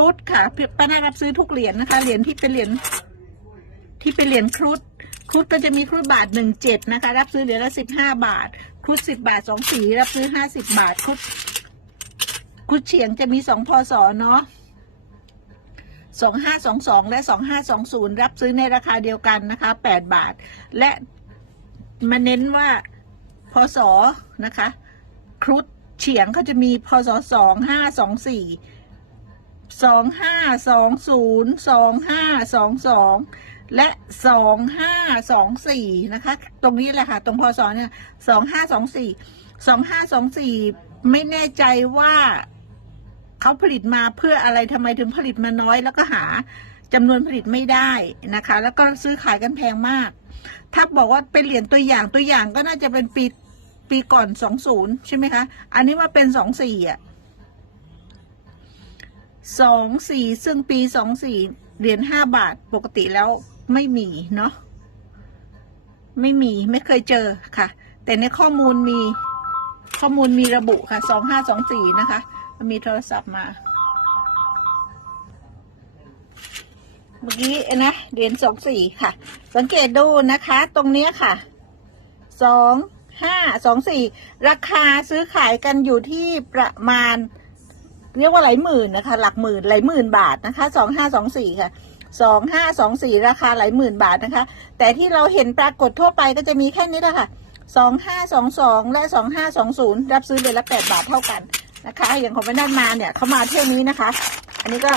ครุฑค่ะป้านารับซื้อทุกเหรียญนะคะ เหรียญที่เป็นเหรียญที่เป็นเหรียญครุฑครุฑก็จะมีครุฑบาทหนึ่งเจ็ดนะคะ รับซื้อเหรียญละสิบห้าบาท ครุฑสิบบาทสองสีรับซื้อห้าสิบบาทครุฑครุฑเฉียงจะมีสองพศเนาะสองห้าสองสองและสองห้าสองศูนย์รับซื้อในราคาเดียวกันนะคะแปดบาท และมาเน้นว่าพศนะคะ ครุฑเฉียงเขาจะมีพศสองห้าสองสี่ สองห้าสองศูนย์สองห้าสองสองและสองห้าสองสี่นะคะ ตรงนี้แหละค่ะ ตรงพศเนี่ยสองห้าสองสี่สองห้าสองสี่ไม่แน่ใจว่าเขาผลิตมาเพื่ออะไรทำไมถึงผลิตมาน้อย แล้วก็หาจำนวนผลิตไม่ได้นะคะ แล้วก็ซื้อขายกันแพงมาก ถ้าบอกว่าเป็นเหรียญตัวอย่างตัวอย่างก็น่าจะเป็นปีปีก่อนสองศูนย์ใช่ไหมคะ อันนี้ว่าเป็นสองสี่อะ สองสี่ซึ่งปีสองสี่เหรียญห้าบาทปกติแล้วไม่มีเนาะไม่มีไม่เคยเจอค่ะ แต่ในข้อมูลมีข้อมูลมีระบุค่ะสองห้าสองสี่นะคะ มีโทรศัพท์มา เมื่อกี้นะเหรียญสองสี่ค่ะ สังเกตดูนะคะ ตรงเนี้ยค่ะสองห้าสองสี่ราคาซื้อขายกันอยู่ที่ประมาณ เรียกว่าหลายหมื่นนะคะ หลักหมื่นหลายหมื่นบาทนะคะสองห้าสองสี่ค่ะสองห้าสองสี่ราคาหลายหมื่นบาทนะคะ แต่ที่เราเห็นปรากฏทั่วไปก็จะมีแค่นี้แหละค่ะสองห้าสองสองและสองห้าสองศูนย์รับซื้อเดือนละแปดบาทเท่ากันนะคะ อย่างของไปนันมาเนี่ยเขามาเที่ยวนี้นะคะ อันนี้ก็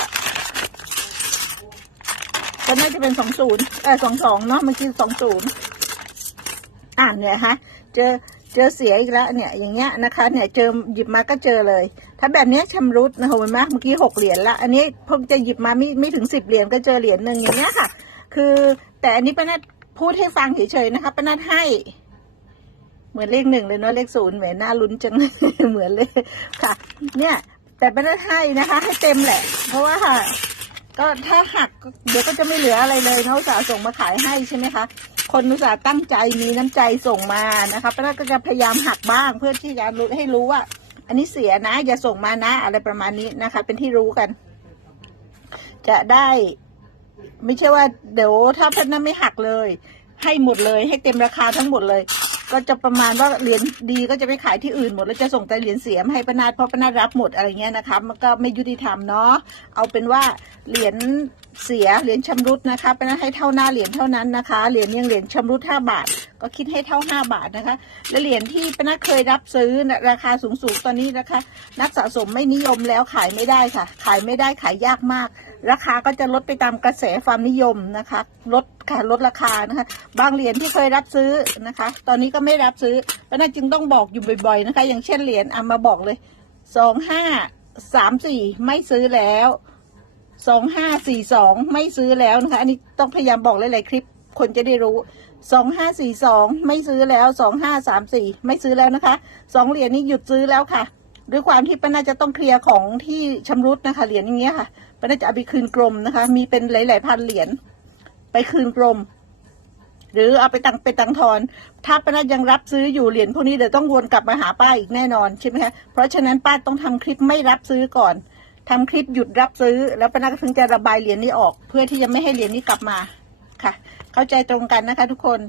ก็น่าจะเป็นสองศูนย์เออสองสองเนาะเมื่อกี้สองศูนย์อ่านเนี่ยฮะ เจอ เจอเสียอีกแล้วเนี่ยอย่างเงี้ยนะคะเนี่ยเจอหยิบมาก็เจอเลย ถ้าแบบเนี้ยชำรุดนะคะเห็นไหมเมื่อกี้หกเหรียญละอันนี้เพิ่งจะหยิบมาไม่ไม่ถึงสิบเหรียญก็เจอเหรียญหนึ่งอย่างเงี้ยค่ะ คือแต่อันนี้ป้านัดพูดให้ฟังเฉยๆนะคะป้านัดให้ เหมือนเลขหนึ่งเลยเนาะเลขศูนย์เหมือนน่าลุ้นจังเหมือนเลยค่ะ เนี่ย แต่ป้านัดให้นะคะ ให้เต็มแหละ เพราะว่าค่ะ ก็ถ้าหักเดี๋ยวก็จะไม่เหลืออะไรเลยเนาะอุตส่าห์ส่งมาขายให้ใช่ไหมคะ คนอุตส่าห์ตั้งใจมีน้ำใจส่งมานะคะป้าก็จะพยายามหักบ้างเพื่อที่จะรู้ให้รู้ว่า อันนี้เสียนะ อย่าส่งมานะ อะไรประมาณนี้นะคะ เป็นที่รู้กัน จะได้ ไม่ใช่ว่า เดี๋ยวถ้าป้านัทไม่หักเลย ให้หมดเลย ให้เต็มราคาทั้งหมดเลย ก็จะประมาณว่าเหรียญดีก็จะไปขายที่อื่นหมดแล้วจะส่งแต่เหรียญเสียมให้ปนาดเพราะปนาดรับหมดอะไรเงี้ยนะคะมันก็ไม่ยุติธรรมเนาะเอาเป็นว่าเหรียญเสียเหรียญชำรุดนะคะปนาดให้เท่าหน้าเหรียญเท่านั้นนะคะเหรียญยังเหรียญชำรุดห้าบาท ก็คิดให้เท่าห้าบาทนะคะ และเหรียญที่ปนาดเคยรับซื้อราคาสูงๆตอนนี้นะคะ นักสะสมไม่นิยมแล้วขายไม่ได้ค่ะ ขายไม่ได้ขายยากมาก ราคาก็จะลดไปตามกระแสความนิยมนะคะลดค่ะลดราคานะคะบางเหรียญที่เคยรับซื้อนะคะ ตอนนี้ก็ไม่รับซื้อเพราะนั้นจึงต้องบอกอยู่บ่อยๆนะคะ อย่างเช่นเหรียญเอามาบอกเลยสองห้าสามสี่ไม่ซื้อแล้วสองห้าสี่สองไม่ซื้อแล้วนะคะ อันนี้ต้องพยายามบอกหลายๆคลิปคนจะได้รู้สองห้าสี่สองไม่ซื้อแล้วสองห้าสามสี่ไม่ซื้อแล้วนะคะสองเหรียญนี้หยุดซื้อแล้วค่ะ ด้วยความที่ป้าน่าจะต้องเคลียร์ของที่ชำรุดนะคะ เหรียญอย่างเงี้ยค่ะป้าน่าจะเอาไปคืนกรมนะคะ มีเป็นหลาย ๆ พันเหรียญไปคืนกรม หรือเอาไปตังไปตังทอน ถ้าป้านัดยังรับซื้ออยู่เหรียญพวกนี้เดี๋ยวต้องวนกลับมาหาป้าอีกแน่นอนใช่ไหมคะเพราะฉะนั้นป้าต้องทำคลิปไม่รับซื้อก่อนทำคลิปหยุดรับซื้อ แล้วป้านัดก็ถึงจะระบายเหรียญนี้ออก เพื่อที่จะไม่ให้เหรียญนี้กลับมาค่ะ เข้าใจตรงกันนะคะ ทุกคน